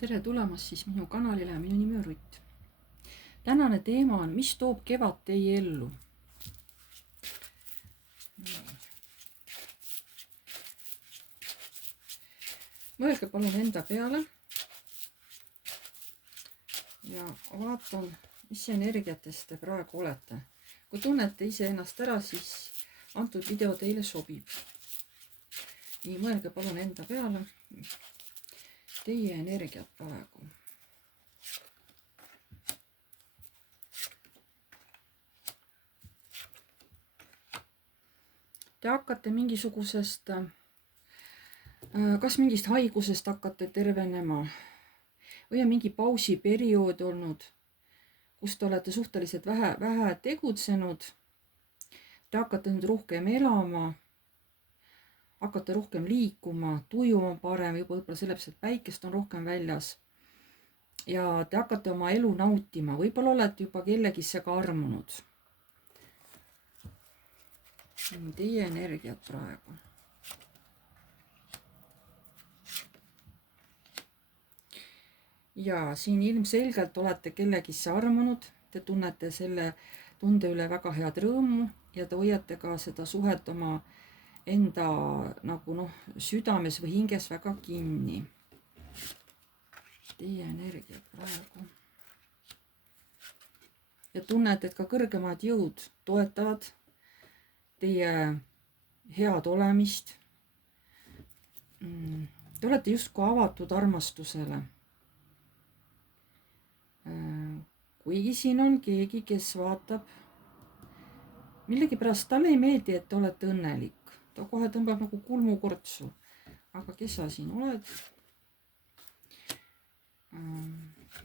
Tere tulemast siis minu kanalile, minu nimi on Rutt. Tänane teema on, mis toob kevad teie ellu? Mõelge palun enda peale ja vaatan, mis energiates te praegu olete. Kui tunnete iseennast ära, siis antud video teile sobib. Nii, mõelge palun enda peale. Teie energiat praegu. Te hakkate mingisugusest, kas mingist haigusest hakkate tervenema või on mingi pausiperiood olnud, kus te olete suhteliselt vähe tegutsenud. Te hakkate nüüd rohkem elama, hakkate rohkem liikuma, tuju on parem, juba võib-olla sellepärast, et päikest on rohkem väljas. Ja te hakkate oma elu nautima, võib-olla olete juba kellegisse ka armunud. Teie energiat praegu. Ja siin ilmselgelt olete kellegisse armunud, te tunnete selle tunde üle väga head rõõmu ja te hoiate ka seda suhet oma enda nagu südames või hinges väga kinni. Teie energia praegu. Ja tunnete, et ka kõrgemad jõud toetavad teie head olemist. Te olete justkui avatud armastusele. Kuigi siin on keegi, kes vaatab, millegipärast talle ei meeldi, et te olete õnnelik. Ta kohe tõmbab nagu kulmukortsu. Aga kes sa siin oled?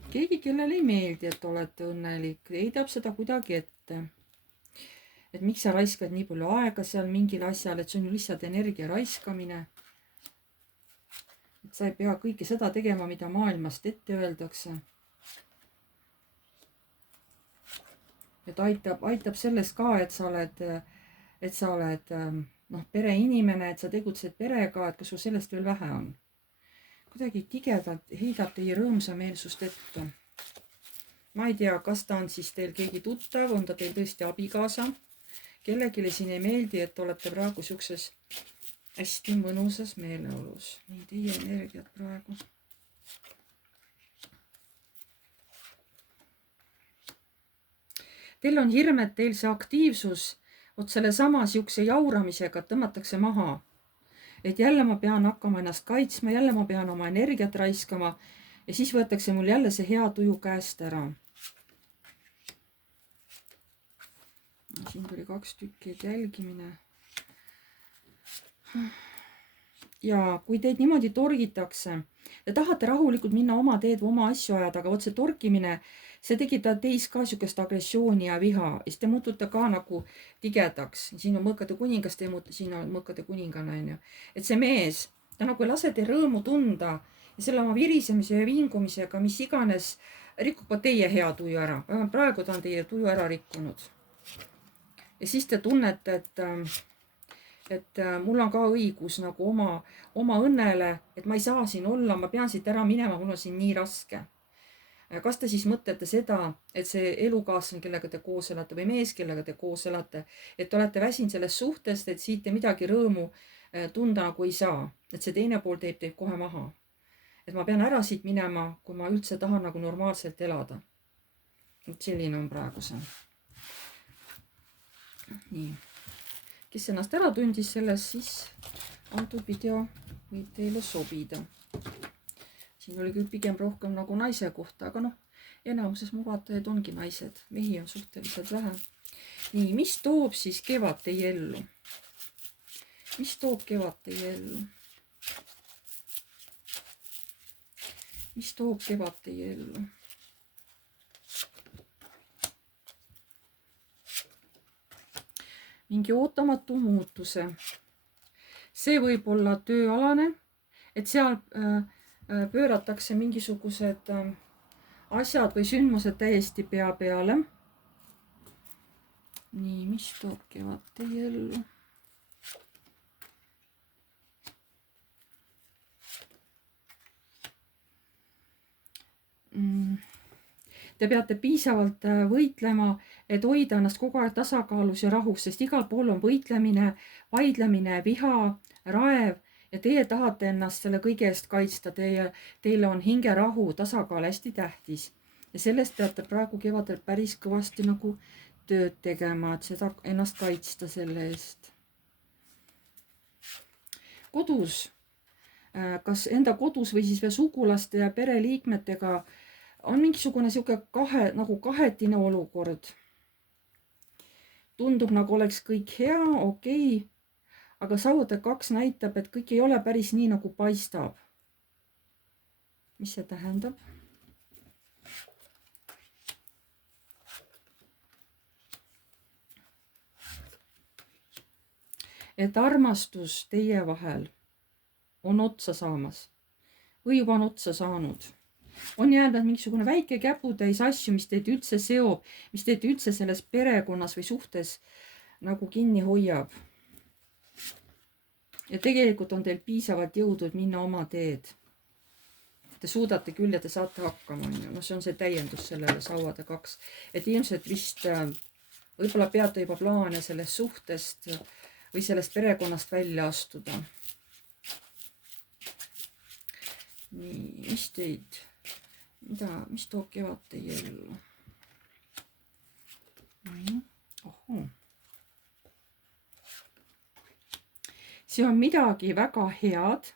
Keegi, kellele ei meeldi, et olete õnnelik, heidab seda kuidagi ette. Et miks sa raiskad nii palju aega seal mingil asjal, et see on ju lihtsalt energia raiskamine. Et sa ei pea kõike seda tegema, mida maailmast ette öeldakse. Et aitab selles ka, et sa oled pereinimene, et sa tegutsed perega, et kas sul sellest veel vähe on. Kuidagi tigedalt heidab teie rõõmsameelsust ette. Ma ei tea, kas ta on siis teil keegi tuttav, on ta teil tõesti abikaasa. Kellegile siin ei meeldi, et olete praegu siukses hästi mõnusas meeleolus. Nii, teie energiat praegu. Teil on hirm, et teil see aktiivsus selle sama siukse jauramisega tõmmatakse maha. Et jälle ma pean hakkama ennast kaitsma, jälle ma pean oma energiat raiskama ja siis võetakse mul jälle see hea tuju käest ära. Siin tuli 2 tükki, et jälgimine. Ja kui teid niimoodi torgitakse, te tahate rahulikult minna oma teed või oma asju ajada, aga see torkimine, see tekitab teis ka siukest agressiooni ja viha. Ja siis te muutute ka nagu tigedaks. Siin on mõõkade kuningas, siin on mõõkade kuningane. Et see mees, ta nagu ei lase te rõõmu tunda ja selle oma virisemise ja vingumisega, mis iganes, rikub teie hea tuju ära. Praegu ta on teie tuju ära rikkunud. Ja siis te tunnete, et mul on ka õigus nagu oma õnnele, et ma ei saa siin olla, ma pean siit ära minema, mul on siin nii raske. Kas te siis mõtlete seda, et see elukaaslane, kellega te koos elate või mees, kellega te koos elate, et te olete väsinud sellest suhtest, et siit te midagi rõõmu tunda nagu ei saa. Et see teine pool teeb teid kohe maha. Et ma pean ära siit minema, kui ma üldse tahan nagu normaalselt elada. Et selline on praegu see. Nii. Kes ennast ära tundis selles, siis antud video võib teile sobida. Siin oli küll pigem rohkem nagu naise kohta, aga enamuses mu vaatajaid ongi naised. Mehi on suhteliselt vähe. Nii, mis toob siis kevad teie ellu? Mis toob kevad teie ellu? Mis toob kevad teie ellu? Mingi ootamatu muutuse. See võib olla tööalane, et seal pööratakse mingisugused asjad või sündmused täiesti pea peale. Nii, mis toob kevad teie ellu? Te peate piisavalt võitlema, et hoida ennast kogu aeg tasakaalus ja rahus, sest igal pool on võitlemine, vaidlemine, viha, raev ja teie tahate ennast selle kõige eest kaitsta. Teile on hingerahu, tasakaal hästi tähtis ja sellest peate praegu kevadel päris kõvasti nagu tööd tegema, et seda ennast kaitsta selle eest. Kodus, kas enda kodus või siis veel sugulaste ja pereliikmetega on mingisugune sihuke nagu kahetine olukord. Tundub nagu oleks kõik hea, okei, aga sauade 2 näitab, et kõik ei ole päris nii, nagu paistab. Mis see tähendab? Et armastus teie vahel on otsa saamas või juba on otsa saanud. On jäänud mingisugune väike käputäis asju, mis teid üldse seob, mis teid üldse selles perekonnas või suhtes nagu kinni hoiab. Ja tegelikult on teil piisavalt jõudu, et minna oma teed. Te suudate küll ja te saate hakkama. No see on see täiendus sellele sauade 2. Et ilmselt vist võib-olla peate juba plaane sellest suhtest või sellest perekonnast välja astuda. Nii, mis toob kevad teie ellu? Ohoo. See on midagi väga head,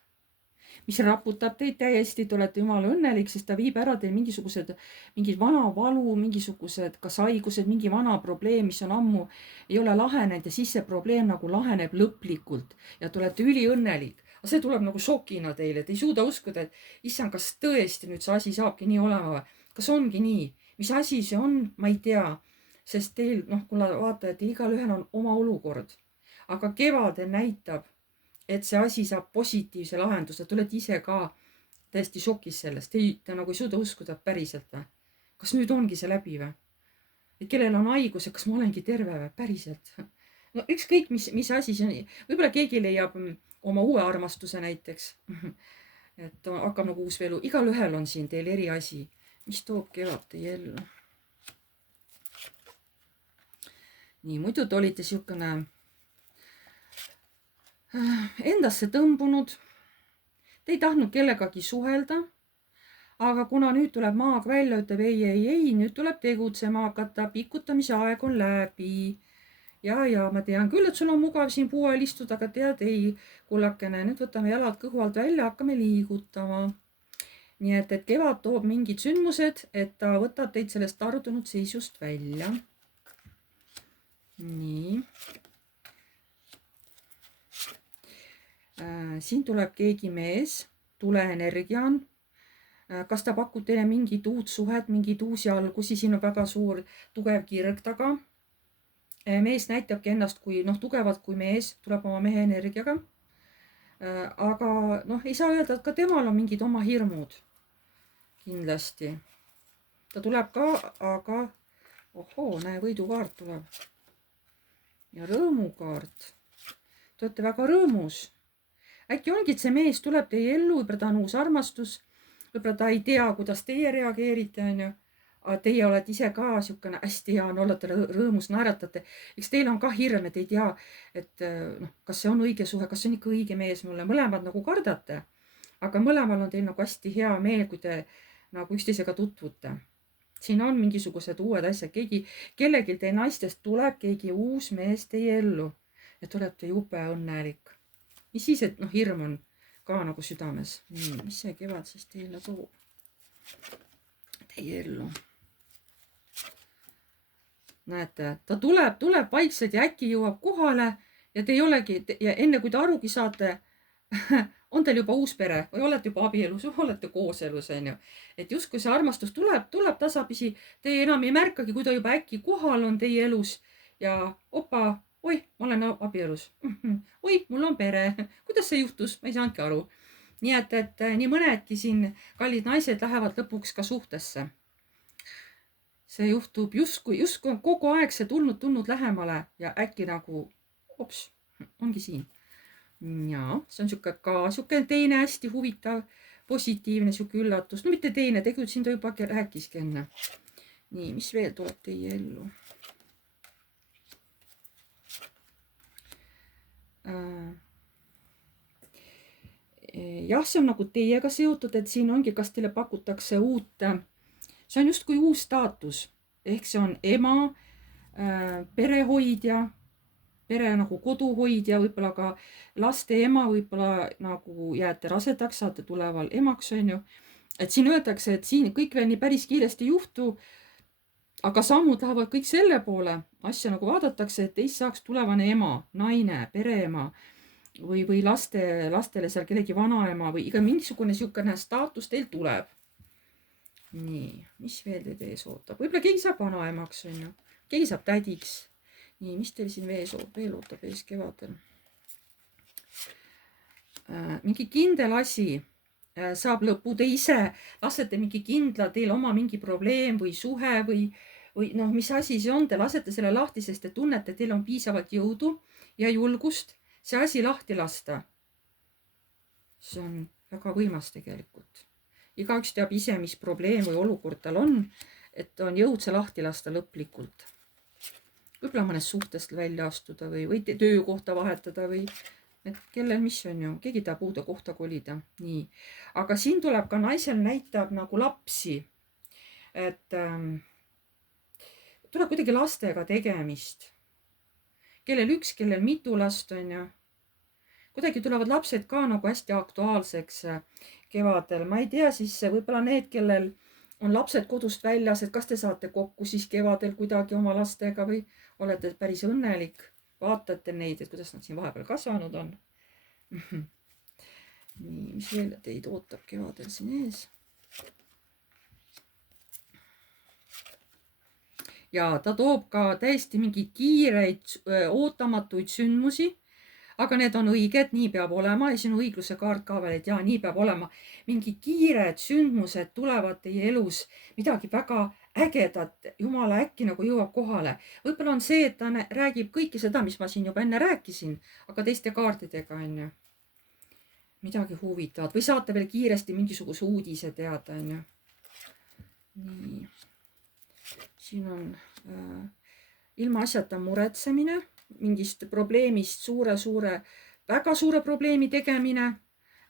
mis raputab teid täiesti, te olete jumala õnnelik, sest ta viib ära teil mingid vana valu, mingisugused kas haigused, mingi vana probleem, mis on ammu ei ole lahenenud ja siis see probleem nagu laheneb lõplikult ja te olete üliõnnelik. Aga see tuleb nagu šokina teile, et ei suuda uskuda, et issand, kas tõesti nüüd see asi saabki nii olema või? Kas ongi nii? Mis asi see on? Ma ei tea, sest teil, kuule vaatajad, igalühel on oma olukord, aga kevadel näitab, et see asi saab positiivse lahenduse, te olete ise ka täiesti šokis sellest, te nagu ei suuda uskuda päriselt või? Kas nüüd ongi see läbi või? Et kellel on haigus ja kas ma olengi terve või? Päriselt? No ükskõik, mis asi see on, võib-olla keegi leiab oma uue armastuse näiteks, et hakkab nagu uus elu, igalühel on siin teil eri asi, mis toob kevad teie ellu. Nii, muidu te olite siukene endasse tõmbunud, te ei tahtnud kellegagi suhelda, aga kuna nüüd tuleb maag välja, ütleb ei, nüüd tuleb tegutsema hakata, pikutamise aeg on läbi. Ja ma tean küll, et sul on mugav siin puu all istuda, aga tead, ei, kullakene, nüüd võtame jalad kõhu alt välja, hakkame liigutama. Nii et kevad toob mingid sündmused, et ta võtab teid sellest tardunud seisust välja. Nii. Siin tuleb keegi mees, tuleenergia on. Kas ta pakub teile mingit uut suhet, mingid uusi algusi, siin on väga suur tugev kirg taga. Mees näitabki ennast kui tugevalt kui mees, tuleb oma mehe energiaga. Aga ei saa öelda, et ka temal on mingid oma hirmud. Kindlasti. Ta tuleb ka, aga näe, võidukaart tuleb. Ja rõõmukaart. Te olete väga rõõmus. Äkki ongi, et see mees tuleb teie ellu, võib-olla ta on uus armastus, võib-olla ta ei tea, kuidas teie reageerite, on ju. Aga teie olete ise ka siukene hästi hea on olla, te rõõmus naeratate. Eks teil on ka hirm, et ei tea, et kas see on õige suhe, kas see on ikka õige mees mulle. Mõlemad nagu kardate, aga mõlemal on teil nagu hästi hea meel, kui te nagu üksteisega tutvute. Siin on mingisugused uued asjad, kellelgi teie naistest tuleb keegi uus mees teie ellu, et olete jube õnnelik. Mis siis, et hirm on ka nagu südames. Nii, mis see kevad siis teile toob? Teie ellu. Näete, ta tuleb vaikselt ja äkki jõuab kohale ja te ei olegi, ja enne kui te arugi saate, on teil juba uus pere või olete juba abielus või olete kooselus, on ju. Et justkui see armastus tuleb tasapisi, te enam ei märkagi, kui ta juba äkki kohal on teie elus ja opa, oi, ma olen abielus. Oi, mul on pere. Kuidas see juhtus? Ma ei saanudki aru. Nii et nii mõnedki siin kallid naised lähevad lõpuks ka suhtesse. See juhtub justkui on kogu aeg see tulnud lähemale ja äkki nagu, ongi siin. Ja, see on siuke teine hästi huvitav, positiivne siuke üllatus. No mitte teine, tegelikult siin ta juba rääkiski enne. nii, mis veel tuleb teie ellu? Jah, see on nagu teiega seotud, et siin ongi, kas teile pakutakse uut, see on justkui uus staatus, ehk see on ema, perehoidja, pere nagu koduhoidja, võib-olla ka laste ema, võib-olla nagu jääte rasedaks, saate tuleval emaks, on ju. Et siin öeldakse, et siin kõik veel nii päris kiiresti ei juhtu, aga sammud lähevad kõik selle poole, asja nagu vaadatakse, et teist saaks tulevane ema, naine, pereema või lastele seal kellegi vanaema või iga mingisugune niisugune staatus teil tuleb. Nii, mis veel teid ees ootab? Võib-olla keegi saab vanaemaks, on ju. Keegi saab tädiks. Nii, mis teil siin veel ootab ees kevadel? Mingi kindel asi saab lõpu, te ise lasete mingi kindla, teil oma mingi probleem või suhe või noh, mis asi see on, te lasete selle lahti, sest te tunnete, teil on piisavalt jõudu ja julgust see asi lahti lasta. See on väga võimas tegelikult. Igaüks teab ise, mis probleem või olukord tal on, et on jõud see lahti lasta lõplikult. Võib-olla mõnest suhtest välja astuda või töökohta vahetada või et kellel mis on ju, keegi tahab uude kohta kolida. Nii. Aga siin tuleb ka naisel näitab nagu lapsi. Et tuleb kuidagi lastega tegemist. Kellel üks, kellel mitu last on ju. Kuidagi tulevad lapsed ka nagu hästi aktuaalseks kevadel. Ma ei tea siis võib-olla need, kellel on lapsed kodust väljas, et kas te saate kokku siis kevadel kuidagi oma lastega või olete päris õnnelik, vaatate neid, et kuidas nad siin vahepeal kasvanud on. Nii, mis veel teid ootab kevadel siin ees? Ja ta toob ka täiesti mingi kiireid, ootamatuid sündmusi, aga need on õiged, nii peab olema ja siin on õigluse kaart ka veel, et jaa, nii peab olema. Mingi kiired sündmused tulevad teie elus, midagi väga ägedat, jumala äkki nagu jõuab kohale. Võib-olla on see, et ta räägib kõike seda, mis ma siin juba enne rääkisin, aga teiste kaartidega on ju. Midagi huvitavat või saate veel kiiresti mingisuguse uudise teada on ju. Nii. Siin on ilma asjata muretsemine, mingist probleemist väga suure probleemi tegemine,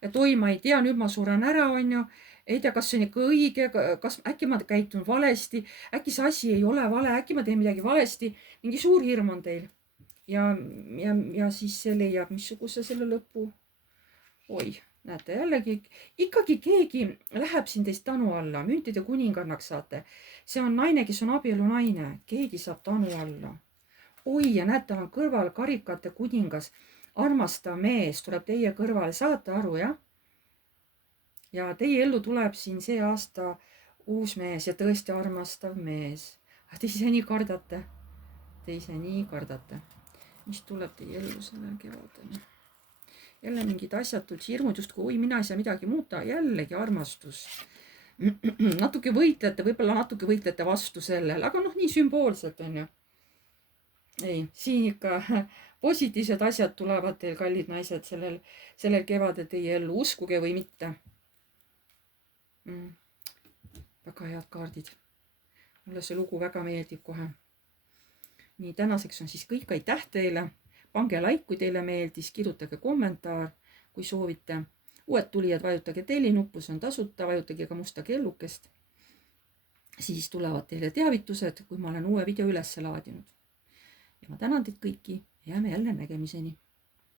et oi, ma ei tea, nüüd ma suren ära, on ju, ei tea, kas see on ikka õige, kas äkki ma käitun valesti, äkki see asi ei ole vale, äkki ma teen midagi valesti, mingi suur hirm on teil. Ja siis see leiab missuguse selle lõpu. Oi, näete jällegi, ikkagi keegi läheb siin teist tanu alla, müntide kuningannaks saate. See on naine, kes on abielu naine, keegi saab tanu alla. Oi, ja näete, tal on kõrval karikate kuningas, armastav mees tuleb teie kõrvale, saate aru, jah? Ja teie ellu tuleb siin see aasta uus mees ja tõesti armastav mees. Te ise nii kardate. Mis tuleb teie ellu sellel kevadel? Jälle mingid asjatud hirmud, justkui oi, mina ei saa midagi muuta, jällegi armastus. Natuke võitlete, võib-olla natuke võitlete vastu sellel, aga noh, nii sümboolselt on ju. Ei, siin ikka positiivsed asjad tulevad teil, kallid naised, sellel kevadel teie ellu, uskuge või mitte. Väga head kaardid. Mulle see lugu väga meeldib kohe. Nii, tänaseks on siis kõik, aitäh teile. Pange like, kui teile meeldis, kirjutage kommentaar, kui soovite. Uued tulijad, vajutage tellinuppu, see on tasuta, vajutage ka musta kellukest. Siis tulevad teile teavitused, kui ma olen uue video üles laadinud. Ja ma tänan teid kõiki ja jääme jälle nägemiseni.